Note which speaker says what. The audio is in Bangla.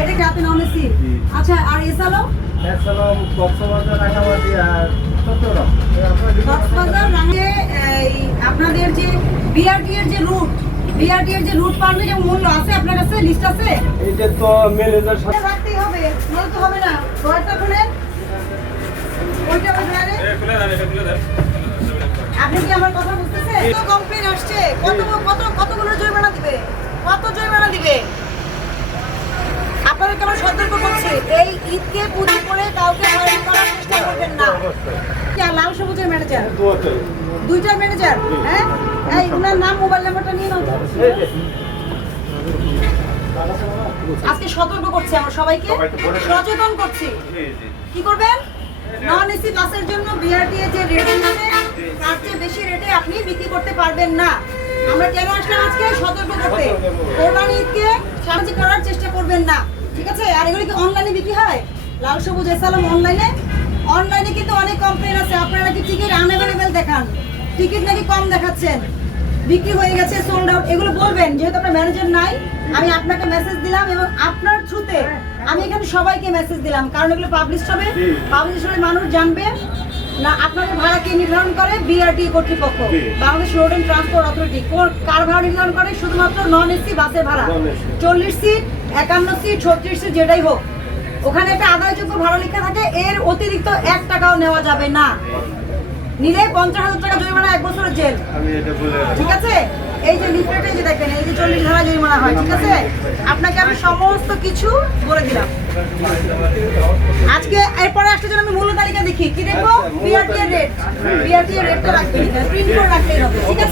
Speaker 1: এটা কি আপনি নন এসি আচ্ছা আর এসালো
Speaker 2: এছাড়াও কক্সবাজার রাঙামাটি আর চট্টগ্রাম।
Speaker 1: কক্সবাজার রাঙে আপনাদের যে বিআরটি এর যে রুট বিআরটি এর যে রুট পারমিট এবং মূল্য আছে আপনার কাছে লিস্ট আছে?
Speaker 2: এইটা তো ম্যানেজার সাথে
Speaker 1: রাখতেই হবে নয়তো তো হবে না। ওইটা ওই ড্রয়ারে আপনি কি আমার কথা বুঝতেছেন? কত কমপ্লেন আসছে? কত কত কতগুলো জরিমানা দিবে? কত জরিমানা দিবে আপনাদেরকে আমরা সতর্ক করছি ঈদকে হ্যাঁ? আজকে সতর্ক করছি আমরা সবাইকে। সচেতন করছি। কি করবেন? নন এসি বাসের জন্য বিআরটি যে রেট দিচ্ছে তার চেয়ে বেশি রেটে আপনি বিক্রি করতে পারবেন না। আমরা কেন আসলাম আজকে? সতর্ক করতে। কোরবানি ঈদকে সামাজিক করার চেষ্টা করবেন না। ঠিক আছে? আর এগুলো কি অনলাইনে বিক্রি হয়? লাল সবুজ এসালাম অনলাইনে অনলাইনে কিন্তু অনেক কমপ্লেন আছে। আপনারা কি টিকিট আনঅ্যাভেলেবেল দেখান? টিকিট নাকি কম দেখাচ্ছেন? বিক্রি হয়ে গেছে সোল্ড আউট এগুলো বলবেন যেহেতু আপনার ম্যানেজার নাই আমি আপনাকে মেসেজ দিলাম এবং আপনার থ্রুতে আমি এখানে সবাইকে মেসেজ দিলাম। কারণ এগুলো পাবলিশ হবে। পাবলিশ হলে মানুষ জানবে না আপনাদের ভাড়া কে নির্ধারণ করে? বিআরটি কর্তৃপক্ষ। Bangladesh road and transport authority কার ভাড়া নির্ধারণ করে? শুধুমাত্র নন এসি বাসের ভাড়া। চল্লিশ সিট একান্ন সিট ছত্রিশ সিট যেটাই হোক ওখানে একটা আদায়যোগ্য ভাড়া লেখা থাকে এর অতিরিক্ত এক টাকাও নেওয়া যাবে না। নিলে পঞ্চাশ হাজার টাকা জরিমানা এক বছরের জেল। ঠিক আছে? এই যে লিফলেটে যে দেখেন এই যে চল্লিশ ধারা জরিমানা হয় ঠিক আছে? আপনাকে আমি সমস্ত কিছু বলে দিলাম। আজকে এরপরে আসলে যেন আমি মূল্য তালিকা দেখি কি দেখব? বিআরটি এর রেট বিআরটি এর রেটটা রাখতে প্রিন্ট করে রাখতেই হবে ঠিক আছে?